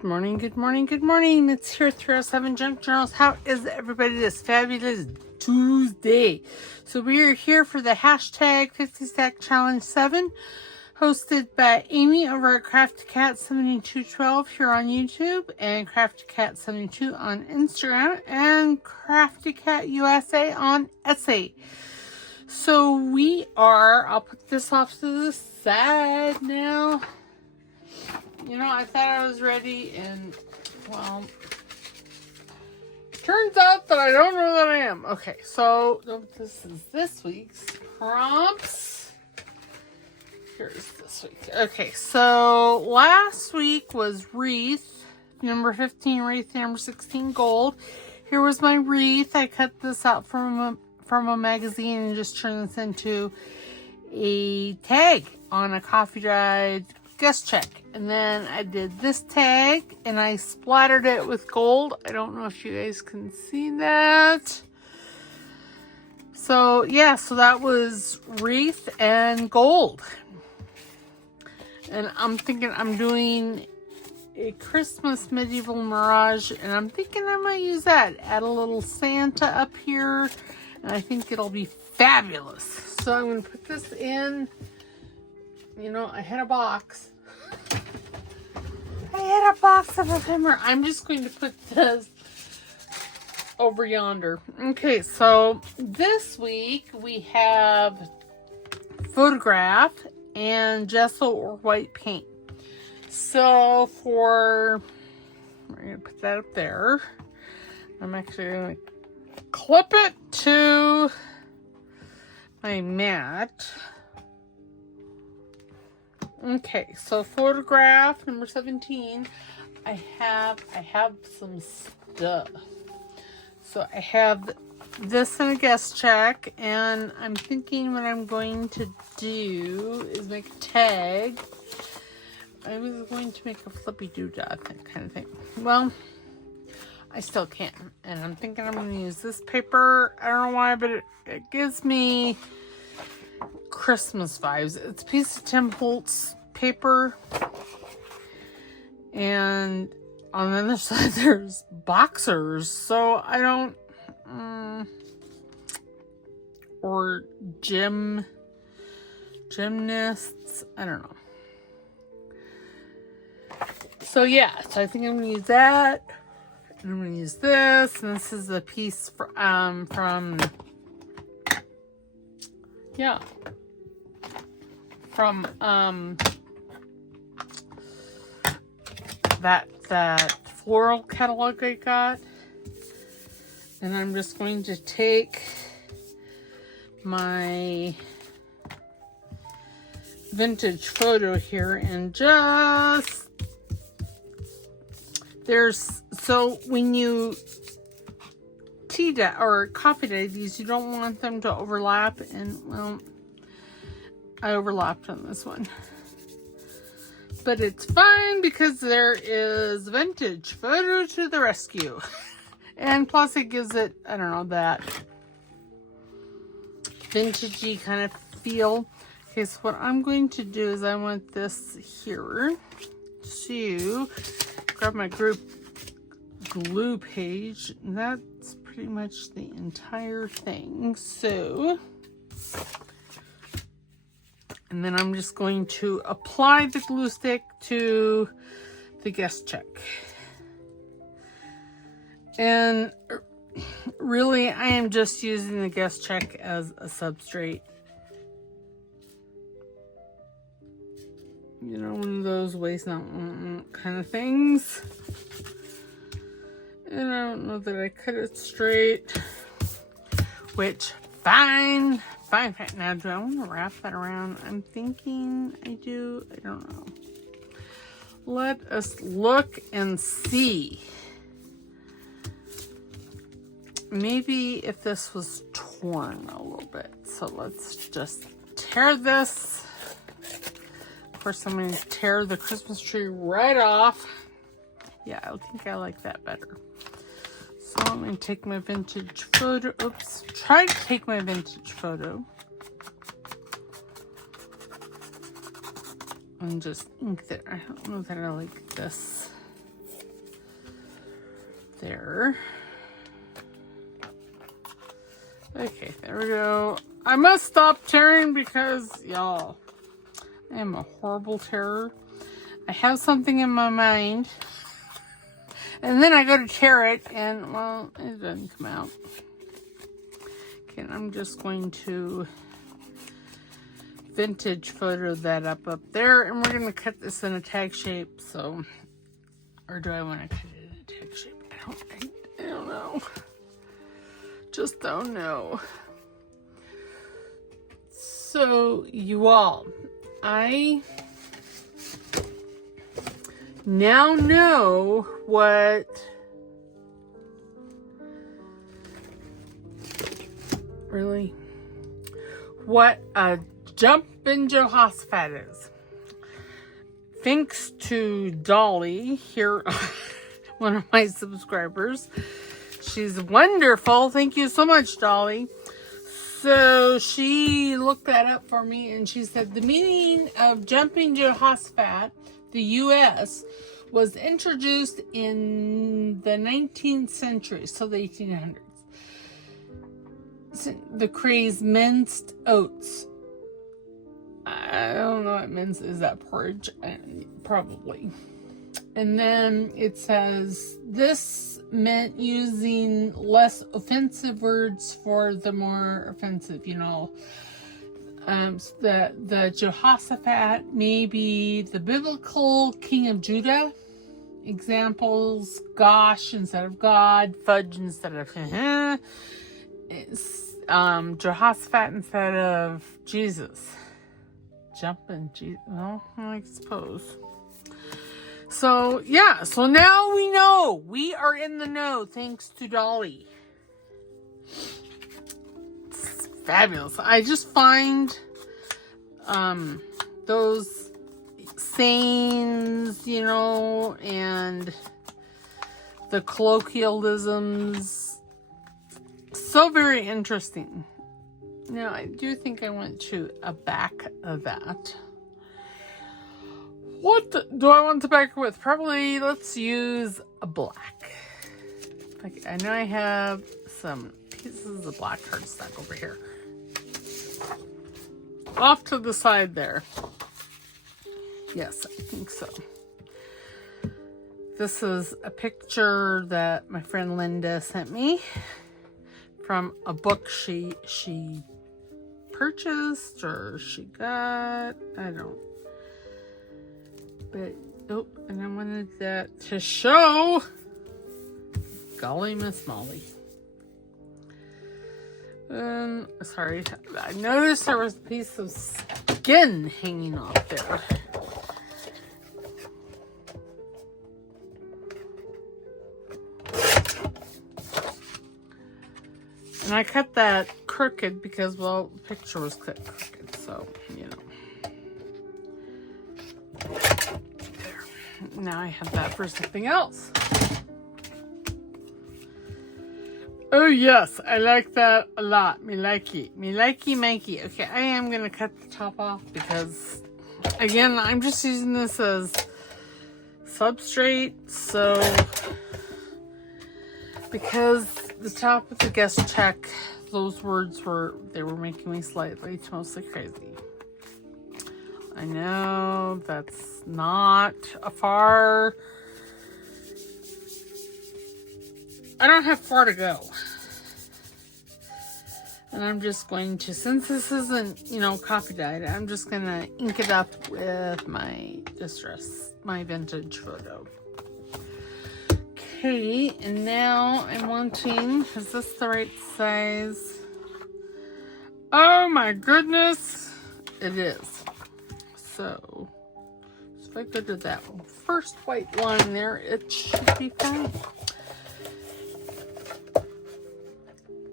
Good morning, good morning, good morning. It's here 307 Junk Journals. How is everybody this fabulous Tuesday? So we are here for the hashtag 50 Stack Challenge 7, hosted by Amy over at Crafty Cat 7212 here on YouTube, and Crafty Cat 72 on Instagram, and Crafty Cat USA on Etsy. So we are, I'll put this off to the side now. You know, I thought I was ready, and, well, turns out that I don't know that I am. Okay, so this is this week's prompts. Here's this week. Okay, so last week was Wreath, number 15 Wreath, number 16 Gold. Here was my Wreath. I cut this out from a magazine and just turned this into a tag on a coffee dried guest check. And then I did this tag and I splattered it with gold. I don't know if you guys can see that. So yeah, so that was Wreath and gold. And I'm thinking I'm doing a Christmas medieval mirage, and I'm thinking I might use that. Add a little Santa up here, and I think it'll be fabulous. So I'm going to put this in. You know, I had a box. Of ephemera. I'm just going to put this over yonder. Okay, so this week we have photograph and gesso or white paint. So we're going to put that up there. I'm actually going to clip it to my mat. Okay, so photograph number 17. I have some stuff. So I have this in a guest check, and I'm thinking what I'm going to do is make a tag. I was going to make a flippy doodah kind of thing. Well, I still can, and I'm thinking I'm going to use this paper. I don't know why, but it gives me Christmas vibes. It's a piece of Tim Holtz paper, and on the other side there's boxers, so I don't or gymnasts, I don't know. So yeah, so I think I'm gonna use that, and I'm gonna use this, and this is a piece from that floral catalog I got. And I'm just going to take my vintage photo here and just, so when you tea dye or coffee dye these, you don't want them to overlap, and well, I overlapped on this one. But it's fine because there is vintage photo to the rescue. And plus it gives it, I don't know, that vintagey kind of feel. Okay, so what I'm going to do is I want this here to grab my group glue page. That's pretty much the entire thing. So, and then I'm just going to apply the glue stick to the guest check. And really, I am just using the guest check as a substrate. You know, one of those waste not kind of things. And I don't know that I cut it straight. Which, fine. Now, do I want to wrap that around? I'm thinking I do. I don't know. Let us look and see. Maybe if this was torn a little bit. So let's just tear this. Of course, I'm going to tear the Christmas tree right off. Yeah, I think I like that better. So I'm going to take my vintage photo. Oops. Try to take my vintage photo. And just ink it. I don't know that I like this. there. Okay, there we go. I must stop tearing because, y'all, I am a horrible tearer. I have something in my mind, and then I go to tear it, and, well, it doesn't come out. Okay, I'm just going to vintage photo that up there, and we're going to cut this in a tag shape, so, or do I want to cut it in a tag shape? I don't know. Just don't know. So, you all, I now know what a jumpin' Jehoshaphat is. Thanks to Dolly here, one of my subscribers. She's wonderful. Thank you so much, Dolly. So she looked that up for me, and she said the meaning of jumping Jehoshaphat, the U.S., was introduced in the 19th century, so the 1800s. The craze minced oats. I don't know what minced is. That porridge? Probably. And then it says this meant using less offensive words for the more offensive, you know. The Jehoshaphat may be the biblical king of Judah. Examples: gosh instead of God, fudge instead of Jehoshaphat instead of Jesus. Jumping Jesus. Well, I suppose. So, yeah. So now we know. We are in the know thanks to Dolly. It's fabulous. I just find those sayings, you know, and the colloquialisms so very interesting. Now, I do think I went to a back of that. What do I want to back with? Probably let's use a black. Like, I know I have some pieces of black cardstock over here. Off to the side there. Yes, I think so. This is a picture that my friend Linda sent me from a book she purchased or she got. I don't. But, oh, and I wanted that to show. Golly, Miss Molly. Sorry. I noticed there was a piece of skin hanging off there. And I cut that crooked because, well, the picture was cut crooked, so, you know. There. Now I have that for something else. Oh, yes, I like that a lot. Me likey, makey. Okay, I am going to cut the top off because, again, I'm just using this as substrate, so, because the top of the guest check, those words were making me slightly mostly crazy. I know that's not a far... I don't have far to go. And I'm just going to, since this isn't, you know, copy dyed, I'm just going to ink it up with my distress, my vintage photo. Okay, and now I'm wanting, is this the right size? Oh my goodness, it is. So if I go to that first white line there, it should be fine.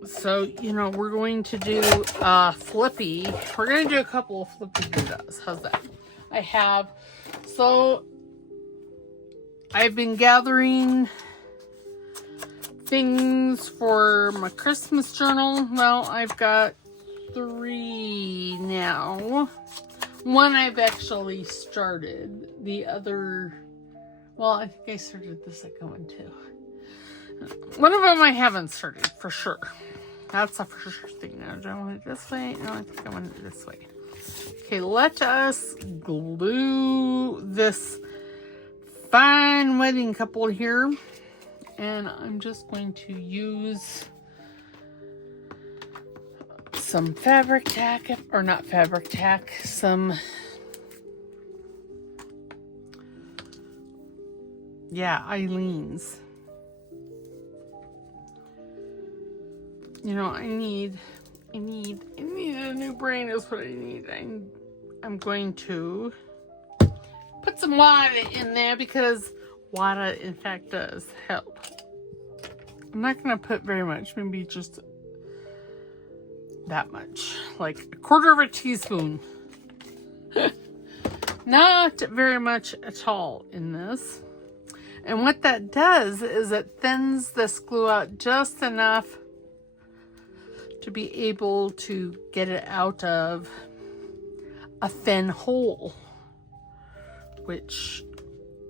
So, you know, we're going to do flippy. We're going to do a couple of flippy doodahs. How's that? So I've been gathering things for my Christmas journal. Well, I've got 3 now. One I've actually started. The other, well, I think I started the second one too. One of them I haven't started for sure. That's a for sure thing. Now, do I want it this way? No, I think I want it this way. Okay, let us glue this fine wedding couple here. And I'm just going to use some fabric tack, or not fabric tack, some, yeah, Eileen's. You know, I need a new brain is what I need. I'm going to put some water in there because water, in fact, does help. I'm not going to put very much, maybe just that much, like a quarter of a teaspoon. Not very much at all in this. And what that does is it thins this glue out just enough to be able to get it out of a thin hole, which,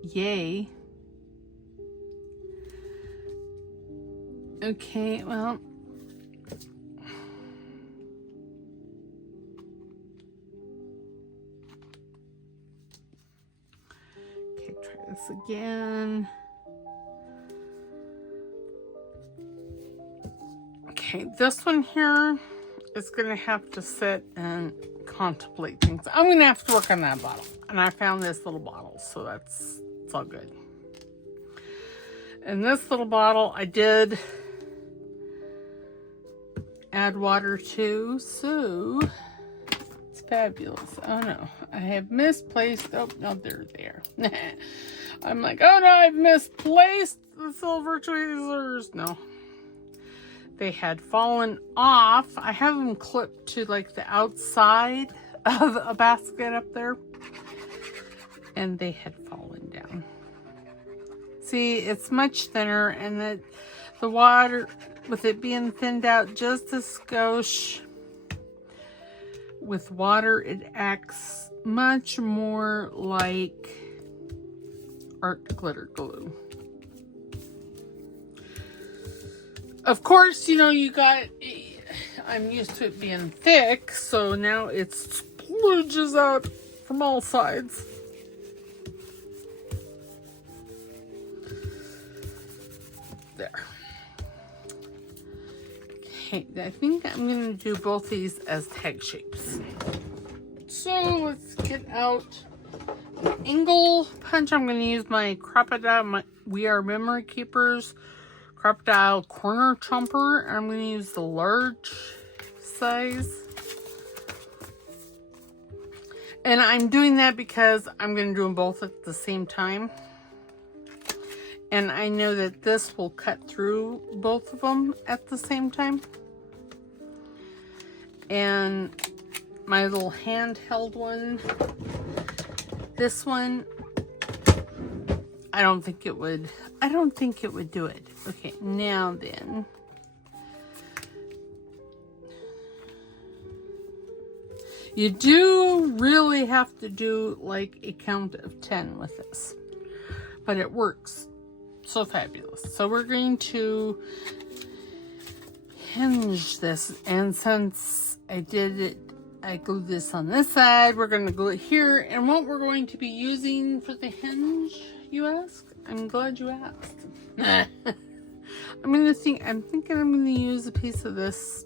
yay. Okay, well, okay, try this again. Okay, this one here is going to have to sit and contemplate things. I'm going to have to work on that bottle. And I found this little bottle, so it's all good. And this little bottle, I did add water to, so it's fabulous. Oh no, I have misplaced, oh no, they're there. I'm like, oh no, I've misplaced the silver tweezers. No. They had fallen off. I have them clipped to like the outside of a basket up there. And they had fallen down. See, it's much thinner, and the water, with it being thinned out just a skosh, with water, it acts much more like art glitter glue. Of course, you know, I'm used to it being thick, so now it splooges out from all sides. There. Okay, I think I'm going to do both these as tag shapes. So let's get out an angle punch. I'm going to use my Crocodile, We Are Memory Keepers Crocodile Corner Chomper. I'm going to use the large size. And I'm doing that because I'm going to do them both at the same time. And I know that this will cut through both of them at the same time. And my little handheld one, this one, I don't think it would do it. Okay, now then. You do really have to do like a count of 10 with this. But it works so fabulous. So we're going to hinge this, and since I did it, I glued this on this side, we're going to glue it here. And what we're going to be using for the hinge, you ask? I'm glad you asked. I'm thinking I'm going to use a piece of this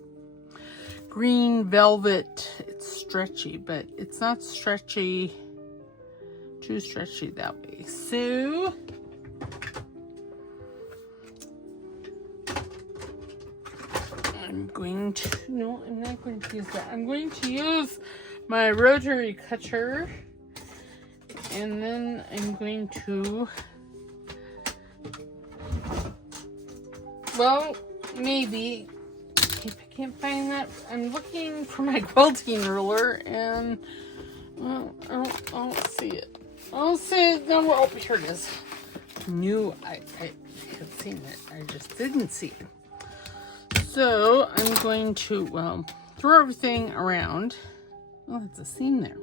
green velvet. It's stretchy, but it's not stretchy, too stretchy that way. So I'm not going to use that. I'm going to use my rotary cutter, and then I'm going to, well, maybe, if I can't find that, I'm looking for my quilting ruler, and, well, I don't see it. I don't see it. No, oh, here it is. I had seen it. I just didn't see it. So I'm going to, well, throw everything around. Oh, that's a seam there.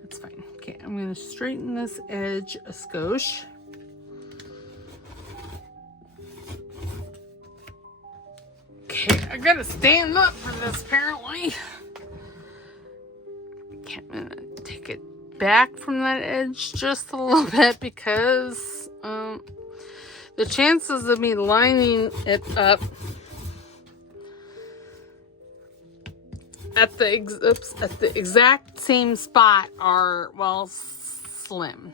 That's fine. Okay, I'm going to straighten this edge a skosh. Okay, I gotta stand up for this apparently. I'm gonna take it back from that edge just a little bit because the chances of me lining it up at the exact same spot are, well, slim.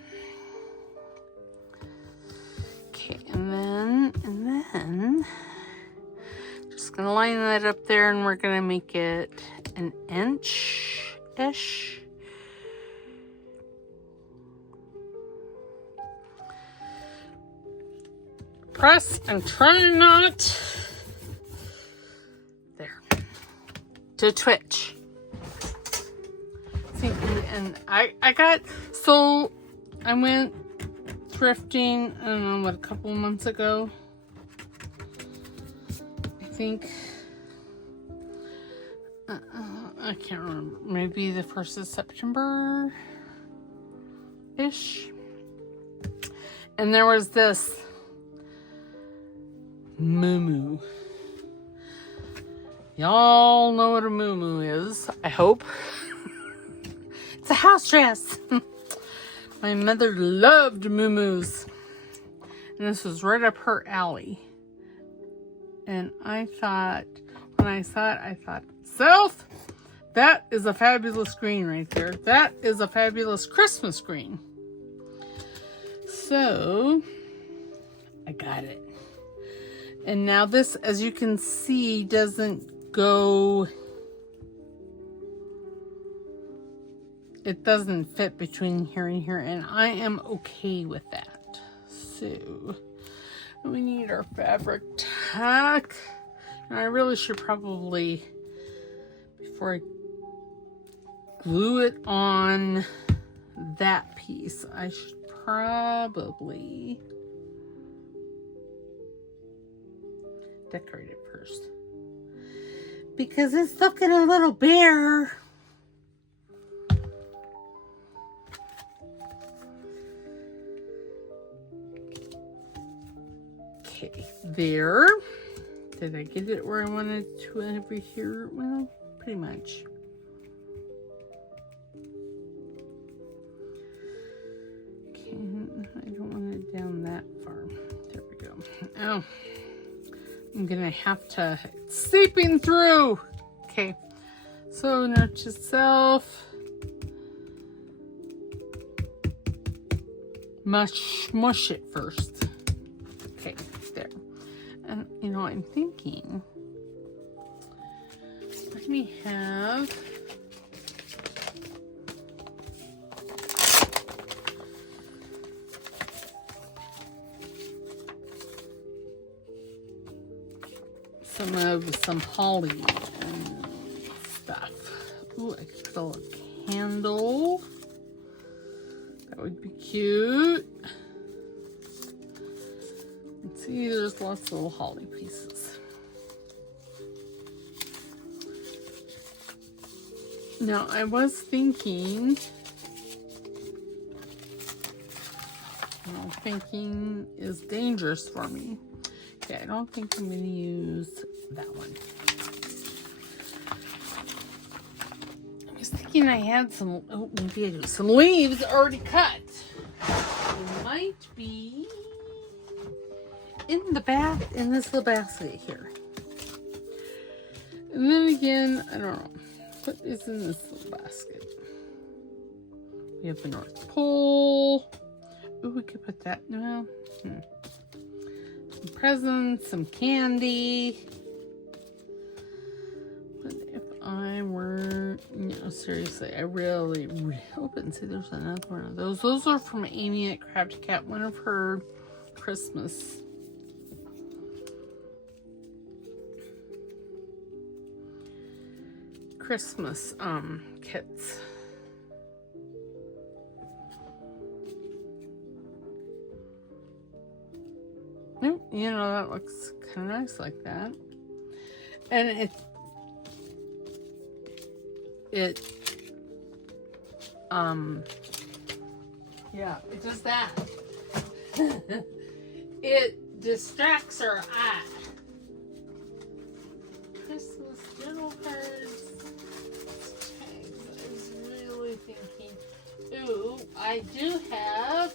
Okay, and then just gonna line that up there, and we're gonna make it an inch-ish. Press and try not there to twitch. See, and I went thrifting, I don't know, what, a couple of months ago, I think. I can't remember, maybe the 1st of September-ish. And there was this moo-moo. Y'all know what a moo-moo is, I hope. It's a house dress. My mother loved moo-moos. And this was right up her alley. And I thought, when I saw it, I thought, self, that is a fabulous green right there. That is a fabulous Christmas green. So, I got it. And now this, as you can see, doesn't go, it doesn't fit between here and here, and I am okay with that. So, we need our fabric tack. And I really should probably, before I glue it on that piece, I should probably decorate it first, because it's looking a little bare. Okay, there. Did I get it where I wanted to over here? Well, pretty much. Okay, I don't want it down that far. There we go. Oh, I'm gonna have to, it's seeping through. Okay, so note to self, mush it first. Okay, there. And you know, I'm thinking, let me have some holly and stuff. Ooh, I could put a little candle. That would be cute. And see, there's lots of little holly pieces. Now, I was thinking, thinking is dangerous for me. Okay, I don't think I'm going to use that one. I was thinking I had some, oh, maybe I do, some leaves already cut. They might be in the bath, in this little basket here. And then again, I don't know. What is in this little basket? We have the North Pole. Ooh, we could put that, well, some presents, some candy. What if I were, seriously, I really hope and see there's another one of those. Those are from Amy at Crafty Cat, one of her Christmas kits. You know, that looks kind of nice like that. And yeah, it does that. It distracts our eye. Christmas journal cards. Tags. I was really thinking. Ooh, I do have.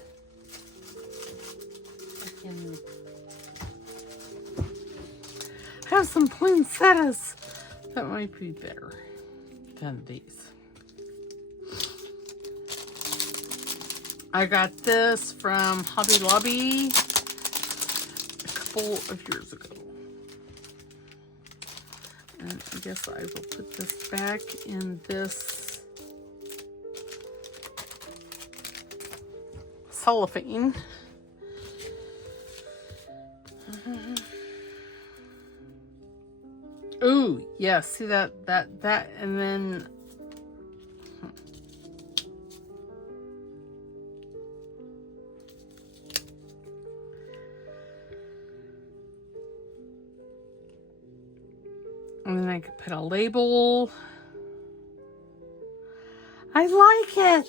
I have some poinsettias. That might be better than these. I got this from Hobby Lobby a couple of years ago. And I guess I will put this back in this cellophane. Ooh, yeah, see that, and then I could put a label. I like it.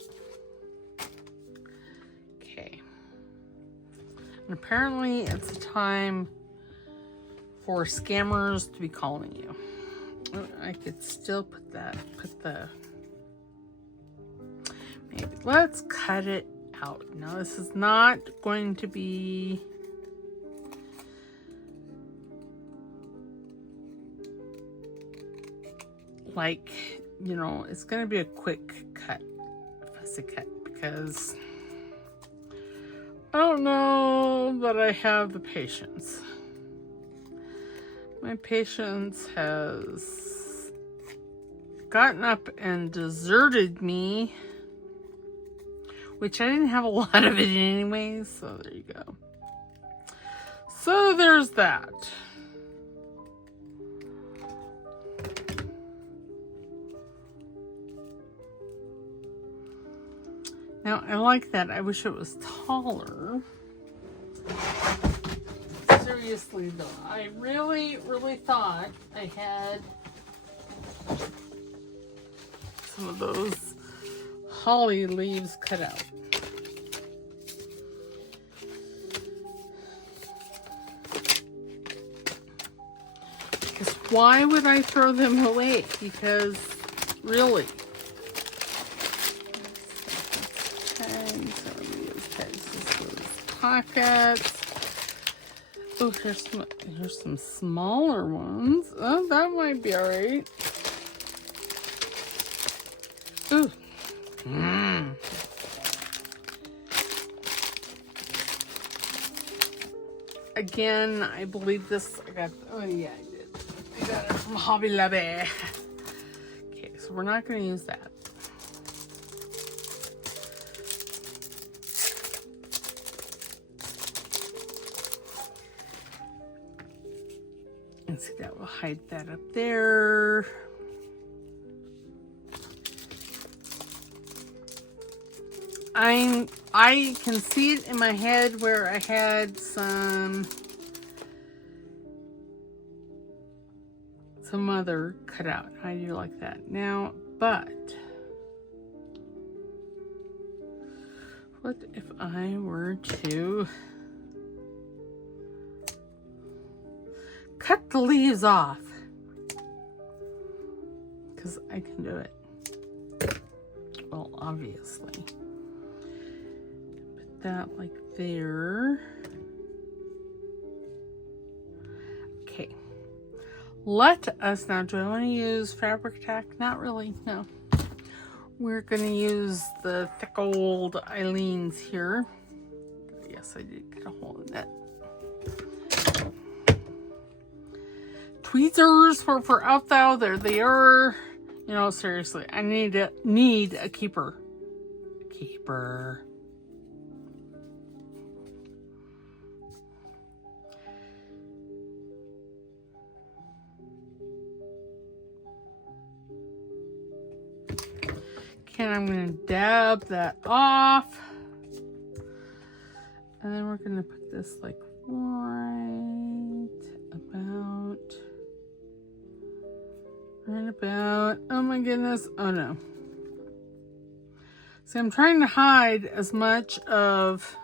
Okay. And apparently it's a time for scammers to be calling you. I could still put the, maybe, let's cut it out. Now this is not going to be like, you know, it's going to be a quick cut, fussy cut, because I don't know that I have the patience. My patience has gotten up and deserted me, which I didn't have a lot of it anyways, so there you go. So there's that. Now, I like that. I wish it was taller. Seriously, though, I really, really thought I had some of those holly leaves cut out. Because why would I throw them away? Because, really. Pockets. Oh, here's some smaller ones. Oh, that might be all right. Ooh. Again, I believe this. I got. Oh yeah, I did. I got it from Hobby Lobby. Okay, so we're not going to use that. And see, that will hide that up there. I can see it in my head where I had some other cut out. I do like that now, but what if I were to cut the leaves off? Because I can do it. Well, obviously. Put that like there. Okay. Let us now, do I want to use fabric tack? Not really, no. We're going to use the thick old Eileen's here. Yes, I did get a hole in that. Tweezers for out there they are. You know, seriously, I need a keeper. Okay, I'm going to dab that off. And then we're going to put this like right about, oh my goodness, oh no. See, I'm trying to hide as much of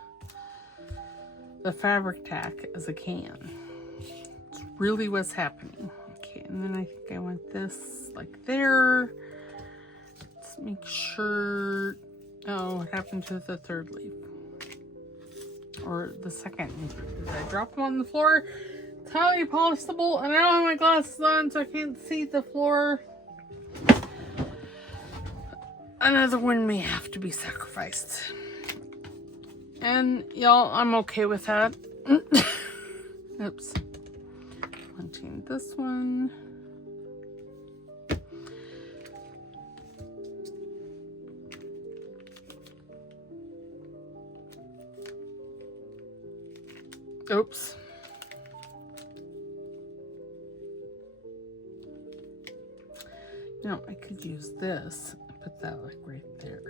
the fabric tack as I can. It's really what's happening. Okay, and then I think I want this like there. Let's make sure. Oh, what happened to the third leaf? Or the second leaf? Did I drop them on the floor? It's highly polishable, and I don't have my glasses on, so I can't see the floor. Another one may have to be sacrificed. And y'all, I'm okay with that. Oops. Wanting this one. Oops. I could use this and put that like right there.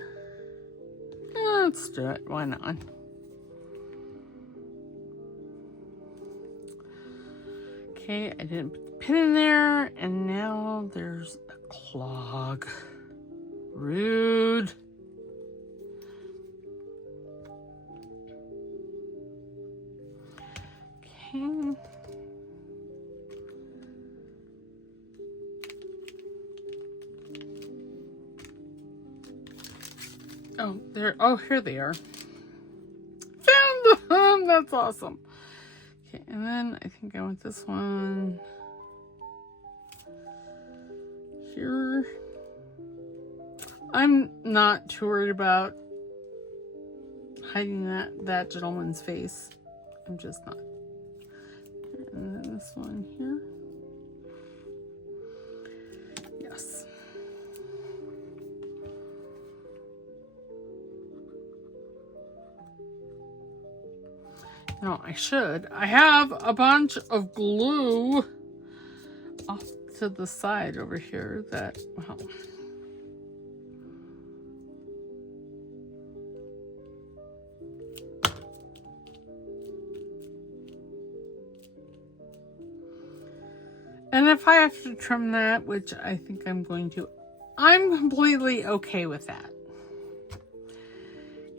Let's do it. Why not? Okay, I didn't put the pin in there, and now there's a clog. Rude. Okay. Oh, there. Oh, here they are. Found them. That's awesome. Okay, and then I think I want this one here. I'm not too worried about hiding that gentleman's face. I'm just not. And then this one here. Yes. No, I should. I have a bunch of glue off to the side over here that, well, and if I have to trim that, which I think I'm going to, I'm completely okay with that.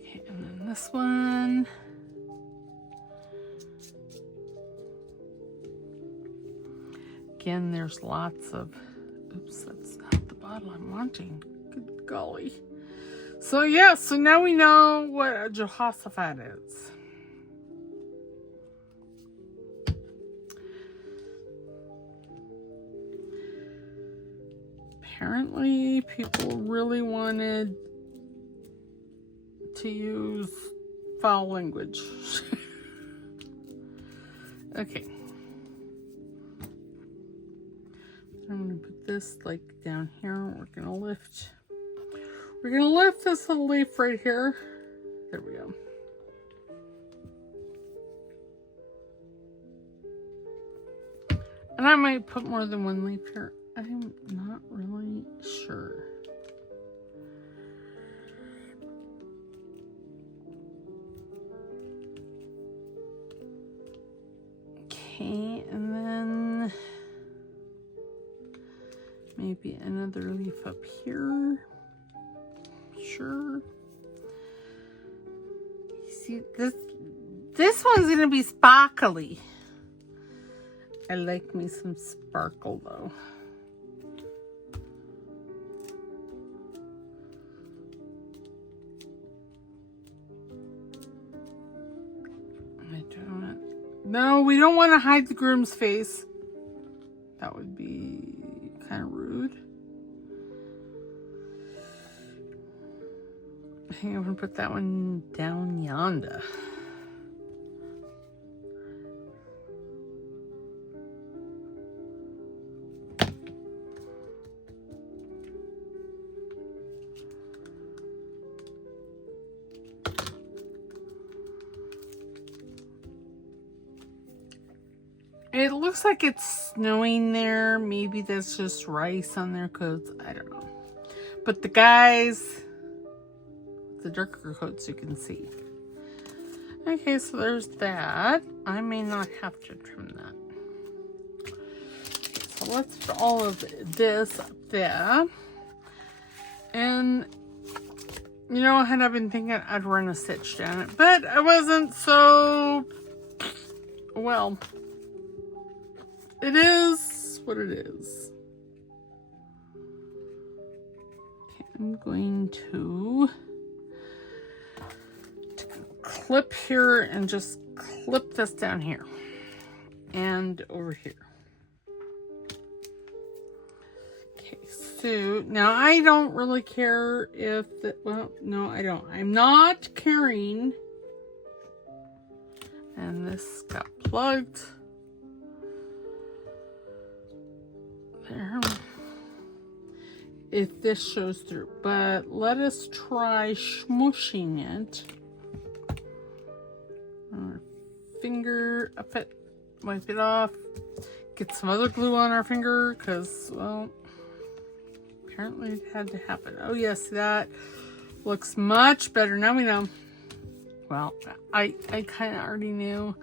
Okay, and then this one. Again, there's lots of, oops, that's not the bottle I'm wanting. Good golly. So yeah, so now we know what a Jehoshaphat is. Apparently, people really wanted to use foul language. Okay. I'm going to put this like down here. We're going to lift this little leaf right here. There we go. And I might put more than one leaf here. I'm not really sure. Okay, and then maybe another leaf up here. Sure. See, this one's gonna be sparkly. I like me some sparkle though. No, we don't want to hide the groom's face. That would be kind of rude. I think I'm going to put that one down yonder. It looks like it's snowing there. Maybe that's just rice on their coats. I don't know. But the guys, the darker coats, you can see. Okay, so there's that. I may not have to trim that. So let's put all of this up there. And, you know, had I been thinking I'd run a stitch down it. But I wasn't, so, well. It is what it is. Okay, I'm going to take a clip here and just clip this down here and over here. Okay, so now I don't really care if the, well, no, I don't. I'm not caring. And this got plugged. There. If this shows through, but let us try smushing it. Finger up it, wipe it off, get some other glue on our finger because, well, apparently it had to happen. Oh yes, that looks much better. Now we know. Well, I kind of already knew.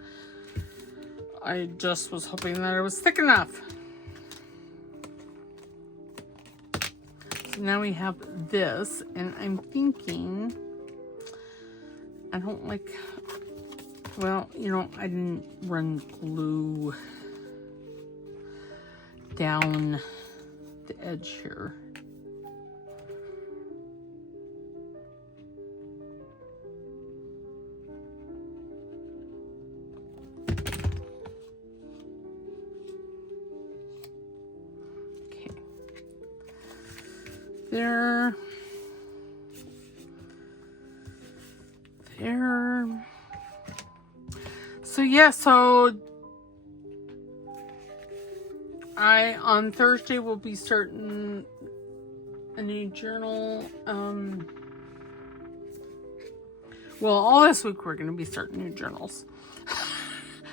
I just was hoping that it was thick enough. So now we have this, and I'm thinking, I don't like, well, you know, I didn't run glue down the edge here. There. So yeah, so I on Thursday will be starting a new journal. Well, all this week we're going to be starting new journals.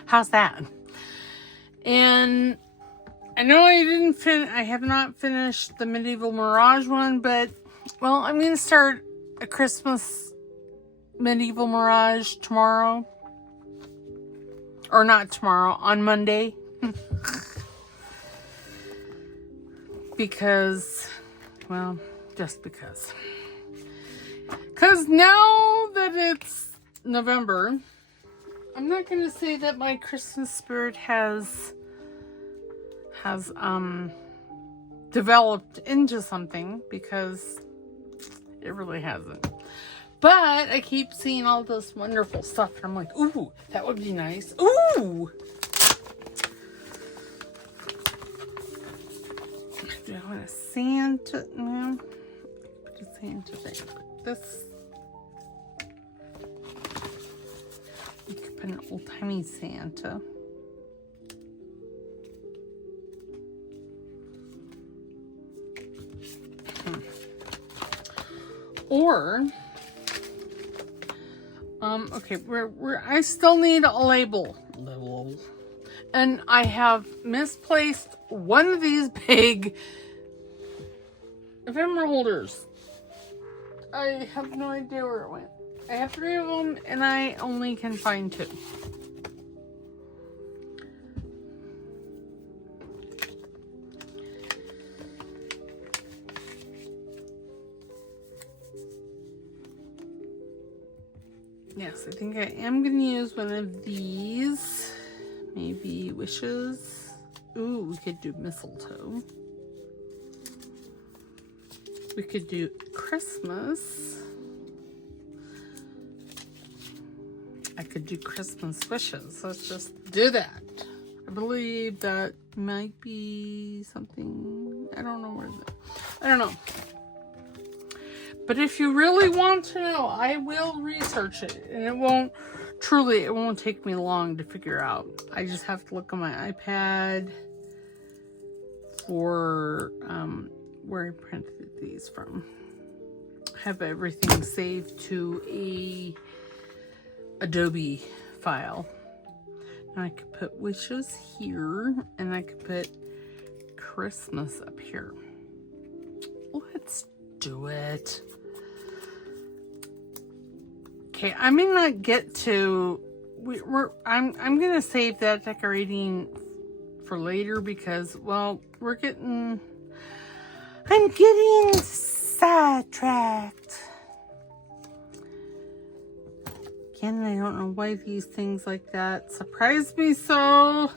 How's that? And I know I have not finished the Medieval Mirage one, but, well, I'm going to start a Christmas Medieval Mirage tomorrow. Or not tomorrow, on Monday. Because, well, just because. Because now that it's November, I'm not going to say that my Christmas spirit has developed into something, because it really hasn't. But I keep seeing all this wonderful stuff, and I'm like, ooh, that would be nice. Ooh! Do I want a Santa? No. Put a Santa there. But this, you could put an old-timey Santa. Or, okay, I still need a label. And I have misplaced one of these big ephemera holders. I have no idea where it went. I have 3 of them, and I only can find 2. Yes, I think I am going to use one of these. Maybe wishes. Ooh, we could do mistletoe. We could do Christmas. I could do Christmas wishes. Let's just do that. I believe that might be something. I don't know where that. I don't know. But if you really want to know, I will research it. And it won't take me long to figure out. I just have to look on my iPad for where I printed these from. I have everything saved to a Adobe file. And I could put wishes here, and I could put Christmas up here. Let's do it. Okay, I may not get to. I'm gonna save that decorating for later because, well, I'm getting sidetracked. Again, I don't know why these things like that surprise me so.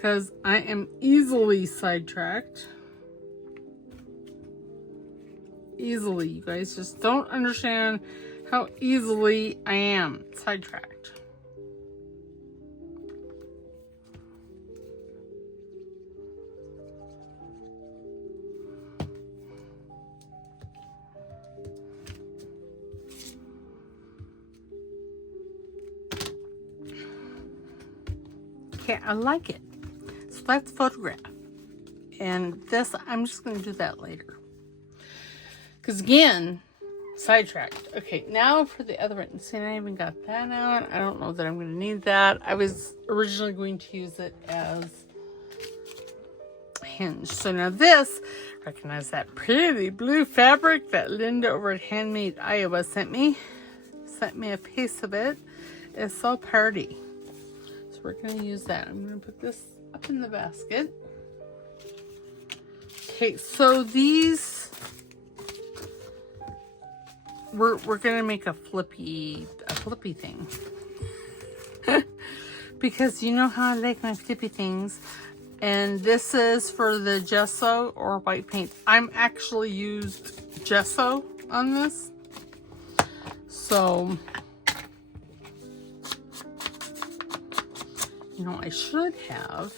because I am easily sidetracked. Easily, you guys just don't understand how easily I am sidetracked. Okay, I like it. So that's photograph. And this, I'm just going to do that later. Because again, sidetracked. Okay, now for the other one. See, I even got that out. I don't know that I'm going to need that. I was originally going to use it as a hinge. So now this, recognize that pretty blue fabric that Linda over at Handmade Iowa sent me. Sent me a piece of it. It's so pretty. So we're going to use that. I'm going to put this up in the basket. Okay, so these... We're gonna make a flippy thing. Because you know how I like my flippy things. And this is for the gesso or white paint. I'm actually used gesso on this. So, you know, I should have.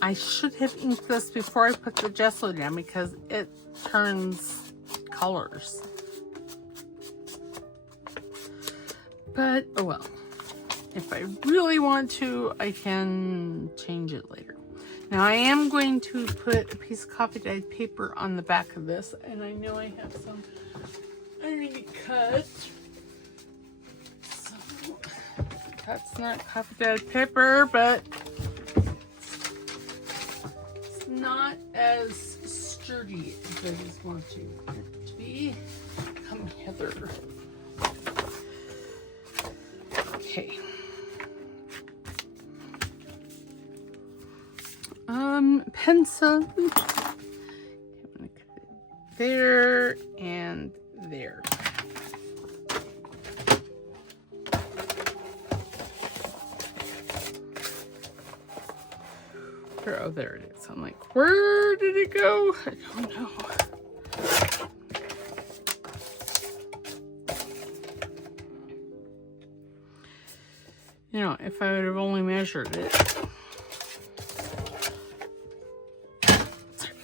I should have inked this before I put the gesso down because it turns colors. But, oh well. If I really want to, I can change it later. Now I am going to put a piece of coffee dyed paper on the back of this, and I know I have some already cut. So, that's not coffee dyed paper, but not as sturdy as I just want it to be. Come hither. Okay. Pencil. Okay, I'm gonna cut it there and there. Oh, there it is. I'm like, where did it go? I don't know. You know, if I would have only measured it.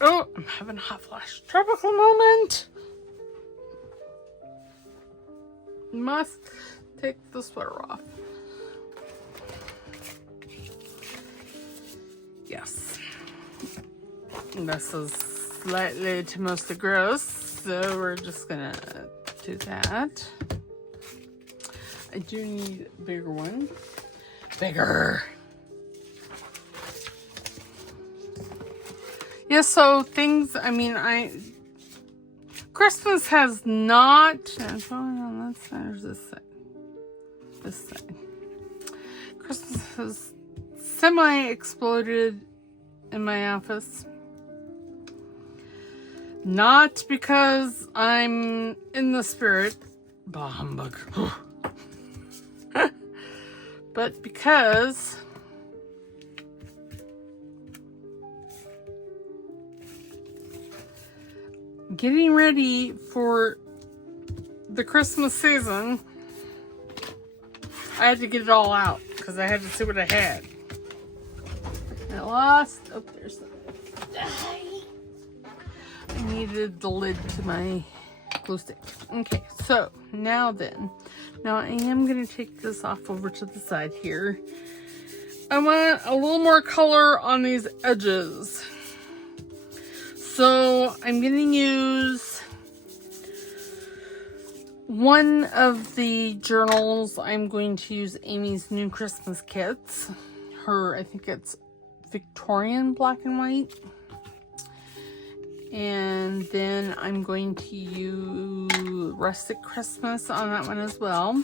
Oh, I'm having a hot flash. Tropical moment. Must take the sweater off. Yes. This is slightly too mostly gross, so we're just gonna do that. I do need a bigger one. Bigger. Yeah, so things, I mean, Christmas has not, it's going on that side or this side? This side. Christmas has semi-exploded in my office. Not because I'm in the spirit. Bah humbug. But because getting ready for the Christmas season, I had to get it all out because I had to see what I had. I lost, oh, there's some. I needed the lid to my glue stick. Okay, so now then, now I am going to take this off over to the side here. I want a little more color on these edges. So I'm going to use one of the journals. I'm going to use Amy's New Christmas Kits. I think it's Victorian black and white. And then I'm going to use Rustic Christmas on that one as well.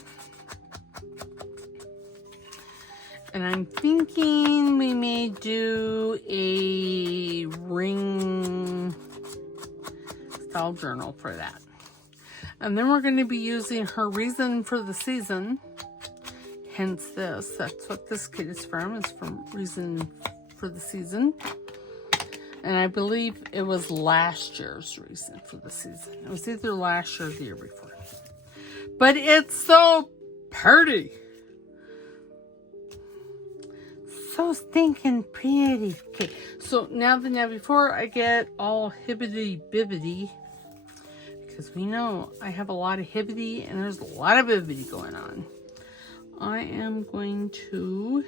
And I'm thinking we may do a ring style journal for that. And then we're going to be using her Reason for the Season Hence this. That's what this kit is from. It's from Reason for the Season. And I believe it was last year's Reason for the Season. It was either last year or the year before. But it's so pretty. So stinking pretty. Okay, so now before I get all hibbity-bibbity, because we know I have a lot of hibbity and there's a lot of bibbity going on, I am going to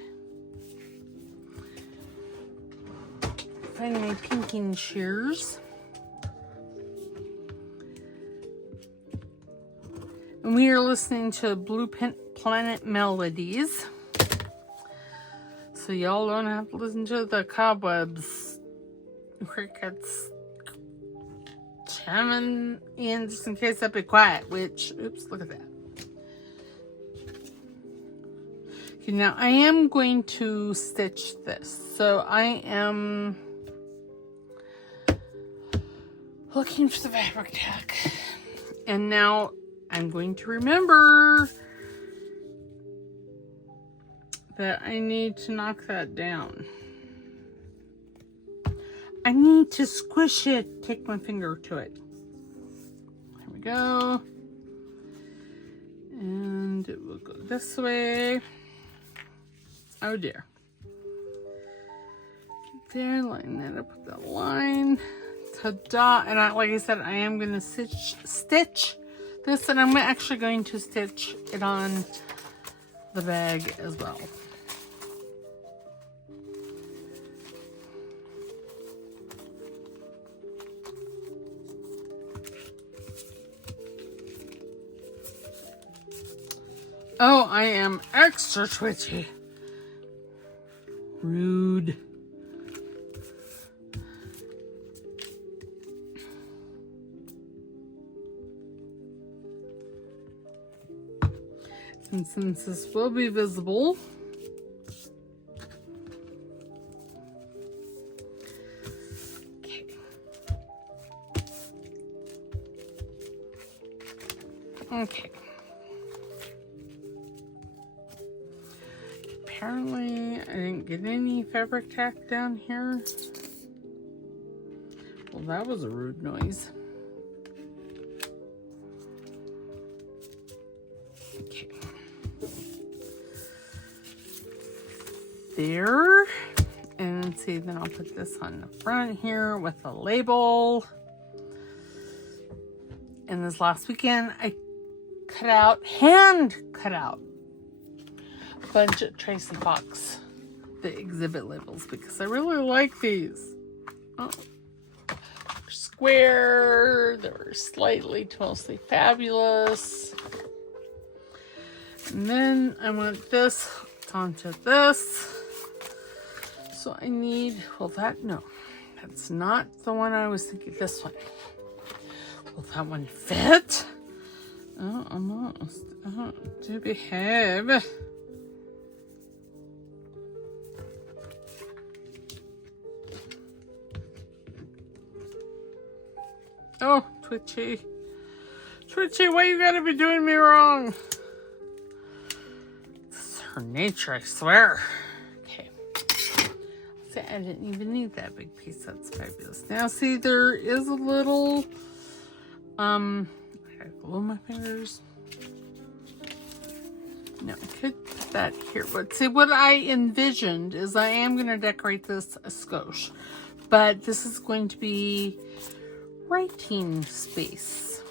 find my pinking shears. And we are listening to Blue Planet Melodies. So y'all don't have to listen to the cobwebs, crickets, chiming in just in case I be quiet, which, oops, look at that. Okay, now I am going to stitch this. So I am looking for the fabric tack. And now I'm going to remember that I need to knock that down. I need to squish it. Take my finger to it. There we go. And it will go this way. Oh dear. There, line that up with that line. Ta-da! And like I said, I am going to stitch this, and I'm actually going to stitch it on the bag as well. Oh, I am extra twitchy. Rude. And since this will be visible, okay. Apparently, I didn't get any fabric tack down here. Well, that was a rude noise. Okay. There. And let's see, then I'll put this on the front here with a label. And this last weekend, I hand cut out a bunch of Tracie Fox, the exhibit labels, because I really like these. Oh, they're square, they're slightly to mostly fabulous. And then I want this onto this. So I need, well, that's not the one I was thinking. This one. Will that one fit? Oh, almost. Oh, do behave. Oh, Twitchy. Twitchy, why you gotta be doing me wrong? This is her nature, I swear. Okay. See, I didn't even need that big piece. That's fabulous. Now, see, there is a little, I gotta glue my fingers. No, I could put that here. But see, what I envisioned is I am going to decorate this a skosh. But this is going to be writing space.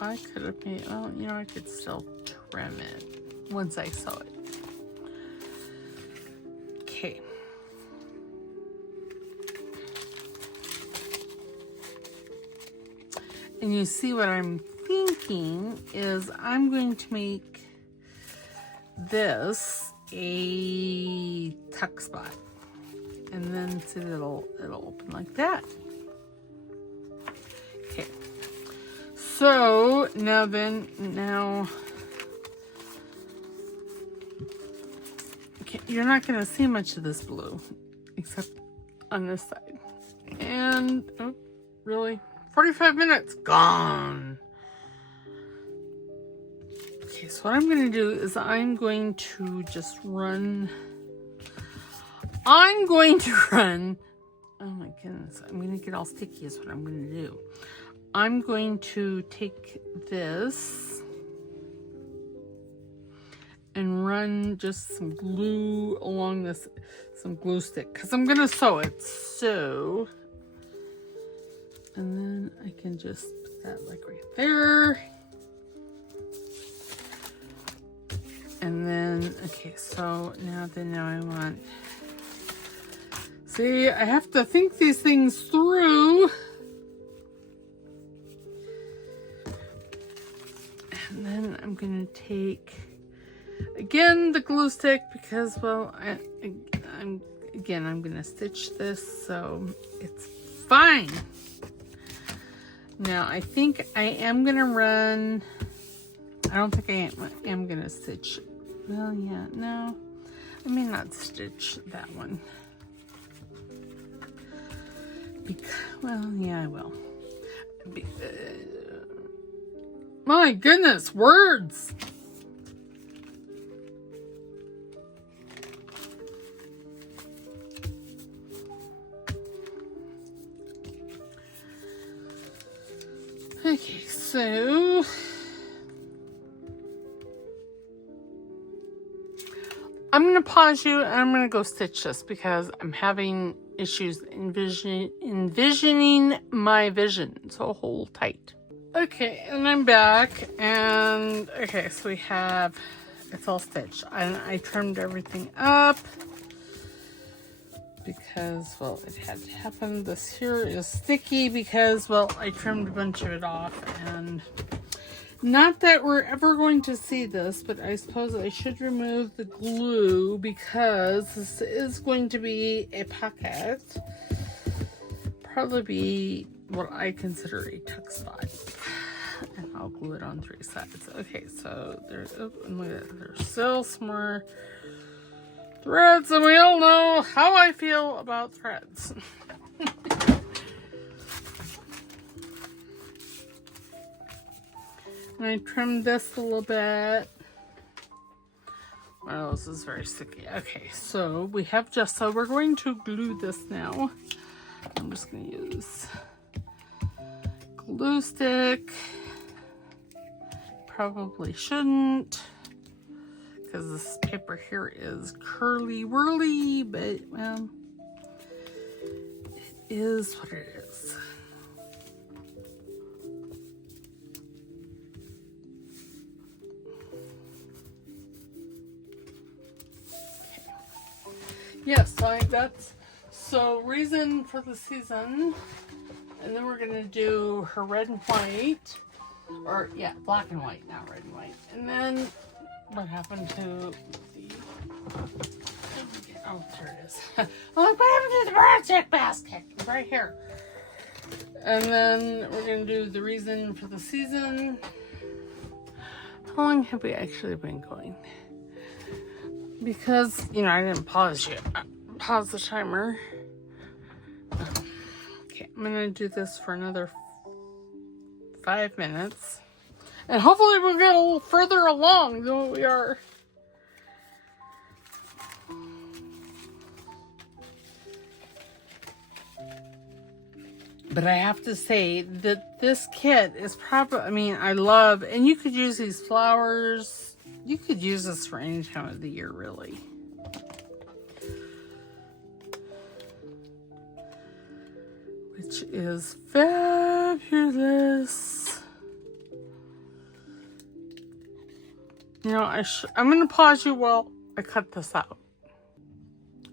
I could have made, well, you know, I could still trim it once I sew it. Okay. And you see what I'm thinking is I'm going to make this a tuck spot. And then see, it'll open like that. Okay. So now okay, you're not going to see much of this blue except on this side. And oh, really? 45 minutes gone. Okay, so what I'm going to do is I'm going to run, oh my goodness, I'm going to get all sticky is what I'm going to do. I'm going to take this and run just some glue along this, some glue stick, because I'm going to sew it. So, and then I can just put that like right there. And then, okay, so now I want, see, I have to think these things through. And then I'm going to take, again, the glue stick because, well, I'm going to stitch this so it's fine. Now, I think I am going to run, I don't think I am going to stitch, well, yeah, no, I may not stitch that one. Well, yeah, I will. My goodness, words! Okay, so I'm going to pause you and I'm going to go stitch this because I'm having issues envisioning my vision, so hold tight. Okay, and I'm back, and okay, so we have, it's all stitched, and I trimmed everything up because, well, it had to happen. This here is sticky because, well, I trimmed a bunch of it off, and not that we're ever going to see this, but I suppose I should remove the glue because this is going to be a pocket. Probably be what I consider a tuck spot. And I'll glue it on 3 sides. Okay, so there's, oh, and look at that, there's still some more threads, and we all know how I feel about threads. And I trimmed this a little bit. Oh, this is very sticky. Okay, so we have Gesso. We're going to glue this now. I'm just going to use glue stick. Probably shouldn't, because this paper here is curly whirly, but, well, it is what it is. Yes, like that's, so reason for the season, and then we're going to do her red and white, or yeah, black and white, not red and white. And then what happened to the, oh, there it is. I'm like, what happened to the project basket? Right here. And then we're going to do the reason for the season. How long have we actually been going? Because, you know, I didn't pause yet. Pause the timer. Okay, I'm going to do this for another 5 minutes. And hopefully we'll get a little further along than what we are. But I have to say that this kit is probably, I mean, I love, and you could use these flowers. You could use this for any time of the year, really. Which is fabulous. You know, I'm going to pause you while I cut this out.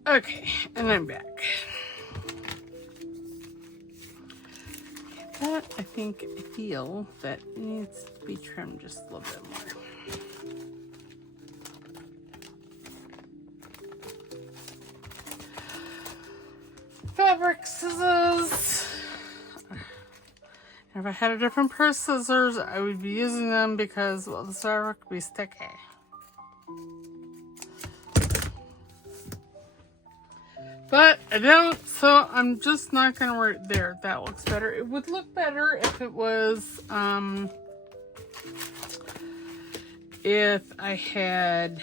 Okay, and I'm back. That, I feel that needs to be trimmed just a little bit more. Fabric scissors. If I had a different pair of scissors, I would be using them because, well, the fabric would be sticky. But I don't, so I'm just not going to work there. That looks better. It would look better if it was, if I had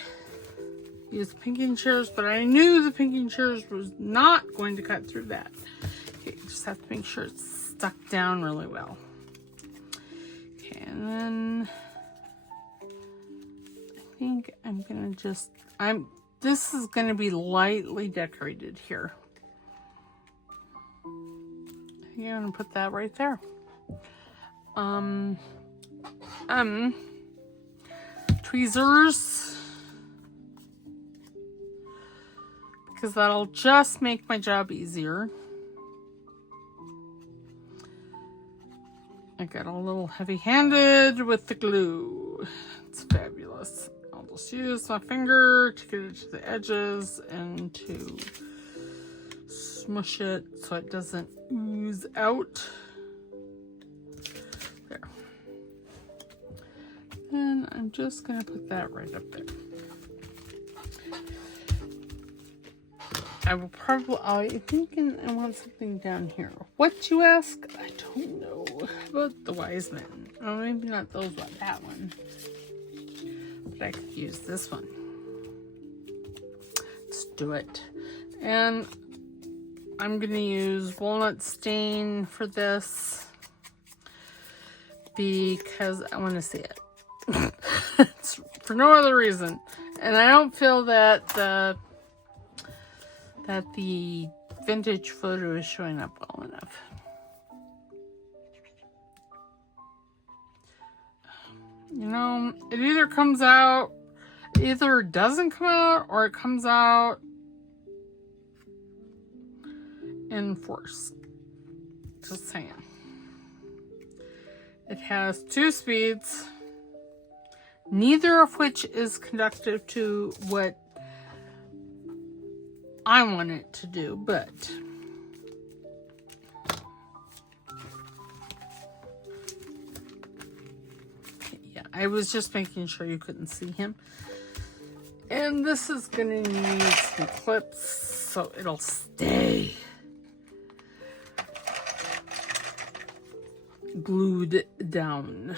used pinking shears, but I knew the pinking shears was not going to cut through that. Okay, you just have to make sure it's stuck down really well. Okay, and then I think I'm gonna just, this is gonna be lightly decorated here. I'm gonna put that right there. Tweezers, because that'll just make my job easier. I got a little heavy-handed with the glue. It's fabulous. I'll just use my finger to get it to the edges and to smush it so it doesn't ooze out. There. And I'm just going to put that right up there. I will probably, I'm thinking I want something down here. What, you ask? I don't know. How about the wise men? Oh, maybe not those one, that one. But I could use this one. Let's do it. And I'm going to use walnut stain for this because I want to see it. It's for no other reason. And I don't feel that the vintage photo is showing up well enough. You know, it either comes out, either doesn't come out, or it comes out in force. Just saying. It has 2 speeds, neither of which is conductive to what I want it to do, but yeah, I was just making sure you couldn't see him. And this is gonna need some clips so it'll stay glued down.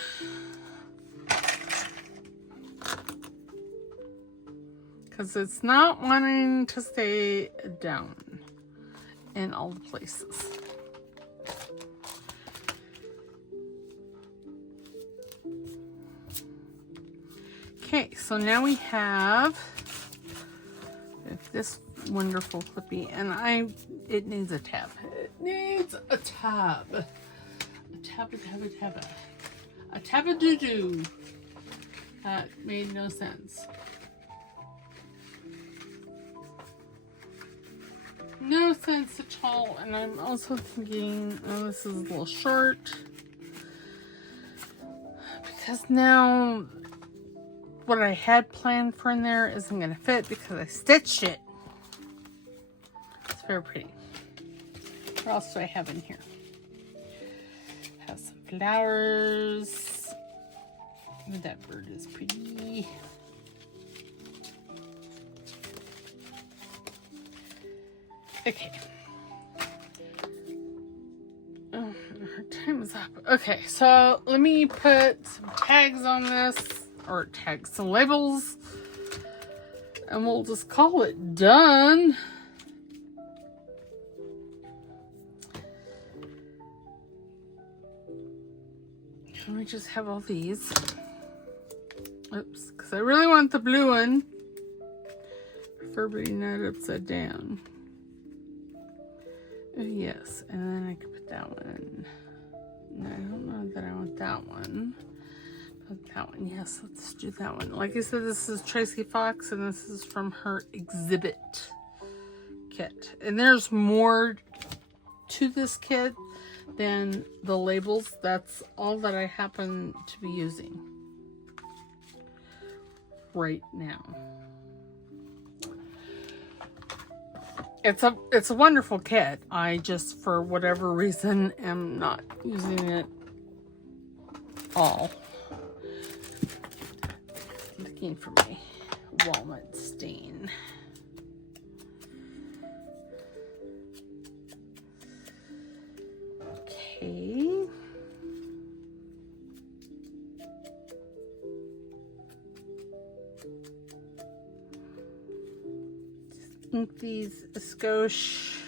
Because it's not wanting to stay down in all the places. Okay, so now we have this wonderful flippy, and it needs a tab. It needs a tab. A tab-a-doo-doo. That made no sense. No sense at all. And I'm also thinking, oh, this is a little short. Because now what I had planned for in there isn't going to fit because I stitched it. It's very pretty. What else do I have in here? I have some flowers. That bird is pretty. Okay. Oh, our time is up. Okay, so let me put some tags on this, or tags, some labels, and we'll just call it done. Let me just have all these. Oops, because I really want the blue one, preferably not upside down. Yes, and then I can put that one. No, I don't know that I want that one. Put that one. Yes, let's do that one. Like I said, this is Tracie Fox, and this is from her exhibit kit. And there's more to this kit than the labels. That's all that I happen to be using right now. It's a wonderful kit. I just, for whatever reason, am not using it all. Looking for my walnut stain. Okay. ink these a skosh.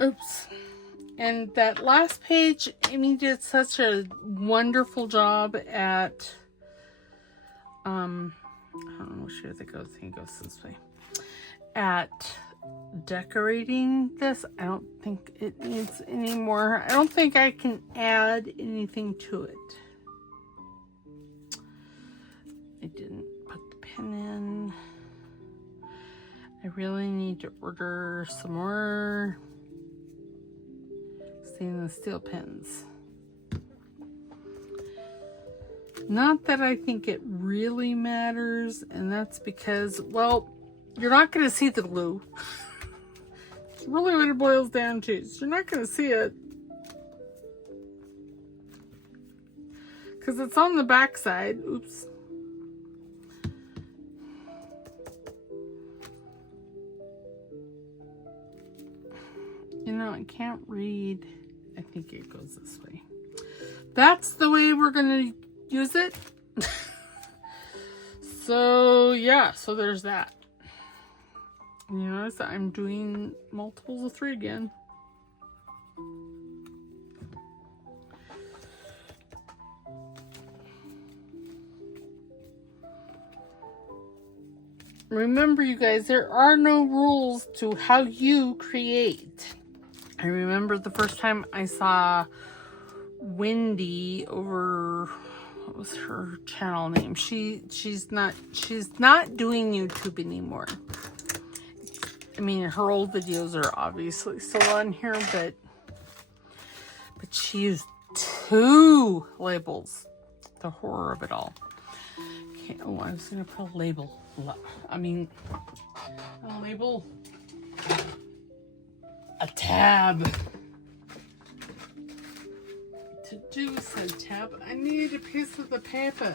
Oops. And that last page, Amy did such a wonderful job at, I don't know which way it goes. I think it goes this way. At decorating this. I don't think it needs any more. I don't think I can add anything to it. I didn't put the pen in. I really need to order some more stainless steel pens. Not that I think it really matters, and that's because, well, you're not going to see the glue. It's really what it boils down to. So you're not going to see it because it's on the back side. Oops. You know, I can't read. I think it goes this way. That's the way we're going to use it. So, yeah. So there's that. You notice that I'm doing multiples of 3 again. Remember, you guys, there are no rules to how you create. I remember the first time I saw Wendy over, what was her channel name? She's not doing YouTube anymore. I mean, her old videos are obviously still on here, but she used 2 labels. The horror of it all. Okay, oh, I was gonna put a label. I mean, a label. A tab. To do said tab, I need a piece of the paper.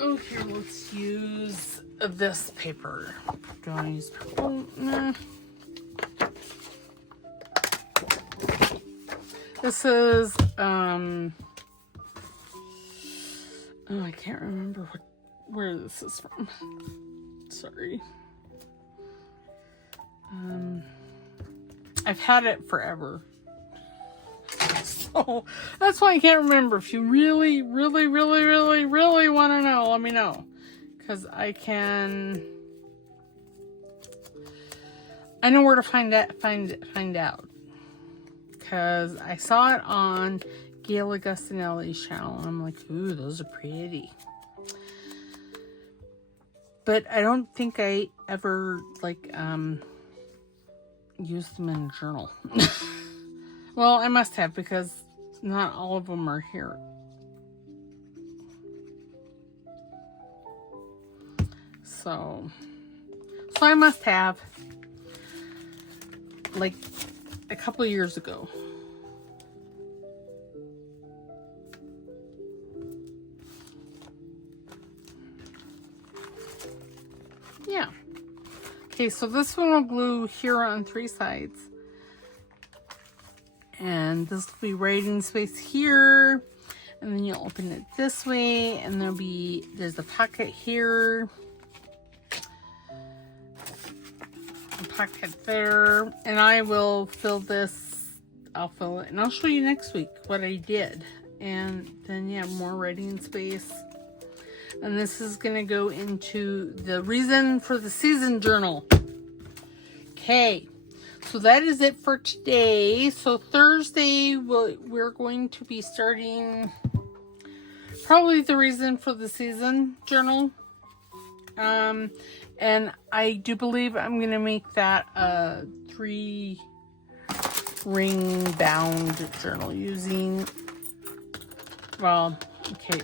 Oh, here, let's use this paper. Do I use purple? Oh, nah. This is, oh, I can't remember where this is from. Sorry. I've had it forever. So that's why I can't remember. If you really want to know, let me know. Because I know where to find out. Because I saw it on Gail Augustinelli's channel. And I'm like, ooh, those are pretty. But I don't think I ever, used them in a journal. Well, I must have, because not all of them are here. So I must have, like, a couple of years ago. Yeah. Okay, so this one will glue here on 3 sides. And this will be writing space here. And then you'll open it this way. And there's a pocket here. A pocket there. And I will fill this. I'll fill it. And I'll show you next week what I did. And then, yeah, more writing space. And this is going to go into the reason for the season journal. Okay. So that is it for today. So Thursday, we're going to be starting probably the reason for the season journal. And I do believe I'm going to make that a 3 ring bound journal using, well, okay.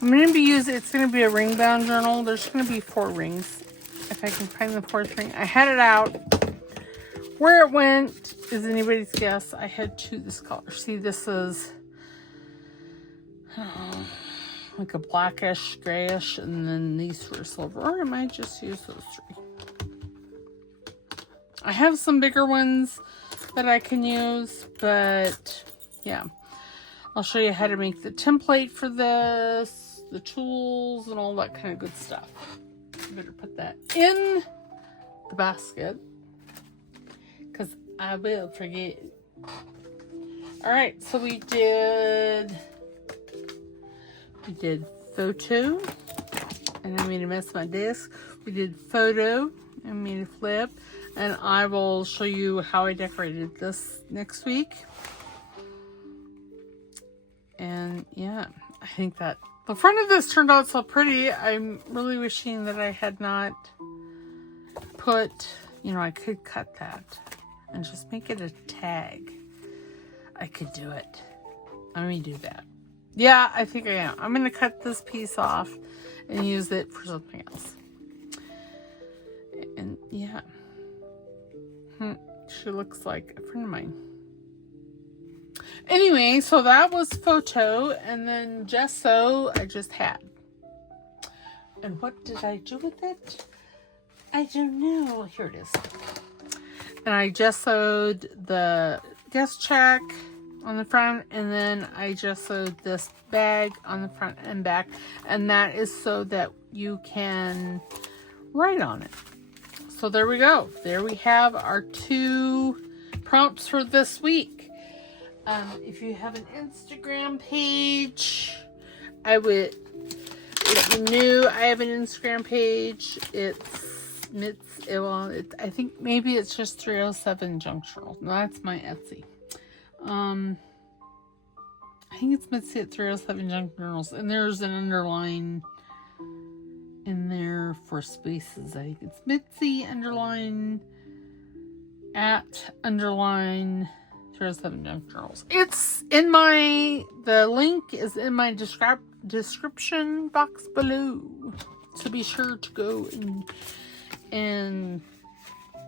I'm going to be it's going to be a ring bound journal. There's going to be 4 rings. If I can find the 4th ring. I had it out. Where it went is anybody's guess. I had 2 this color. See, this is like a blackish, grayish, and then these 2 are silver. Or I might just use those 3. I have some bigger ones that I can use, but yeah. I'll show you how to make the template for this, the tools, and all that kind of good stuff. Better put that in the basket because I will forget. Alright, so we did photo, and I made a mess of my desk. We did photo and made a flip, and I will show you how I decorated this next week. And yeah, I think that the front of this turned out so pretty. I'm really wishing that I had not put, you know, I could cut that and just make it a tag. I could do it. Let me do that. Yeah, I think I am. I'm going to cut this piece off and use it for something else. And yeah. She looks like a friend of mine. Anyway, so that was photo, and then gesso I just had. And what did I do with it? I don't know. Here it is. And I gessoed the guest check on the front, and then I gessoed this bag on the front and back, and that is so that you can write on it. So there we go. There we have our 2 prompts for this week. If you have an Instagram page, I would let you know I have an Instagram page. I think maybe it's just 307 Junk Journal. No, that's my Etsy. I think it's Mitzi at 307 Junk Journals, and there's an underline in there for spaces. I think it's Mitzi underline at underline 307 Junk Journals. It's in the link is in my description box below. So be sure to go and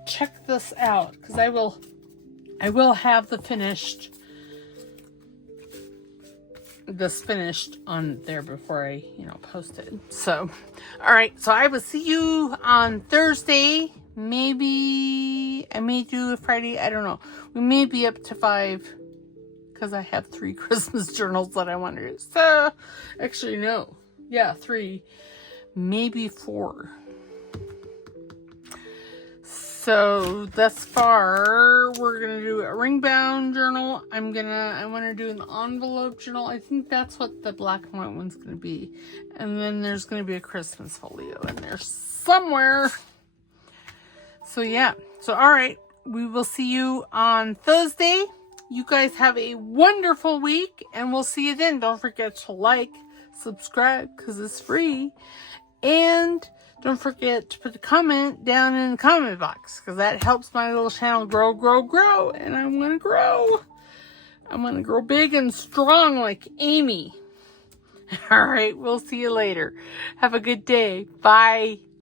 check this out, because I will have finished on there before I, post it. So, all right. So I will see you on Thursday. Maybe I may do a Friday. I don't know. We may be up to 5 because I have 3 Christmas journals that I want to do. So, actually, no. Yeah, 3. Maybe 4. So thus far, we're going to do a ring bound journal. I want to do an envelope journal. I think that's what the black and white one's going to be. And then there's going to be a Christmas folio in there somewhere. So yeah. So all right. We will see you on Thursday. You guys have a wonderful week, and we'll see you then. Don't forget to like, subscribe, because it's free. And don't forget to put a comment down in the comment box, because that helps my little channel grow. And I want to grow. I want to grow big and strong like Amy. All right, we'll see you later. Have a good day. Bye.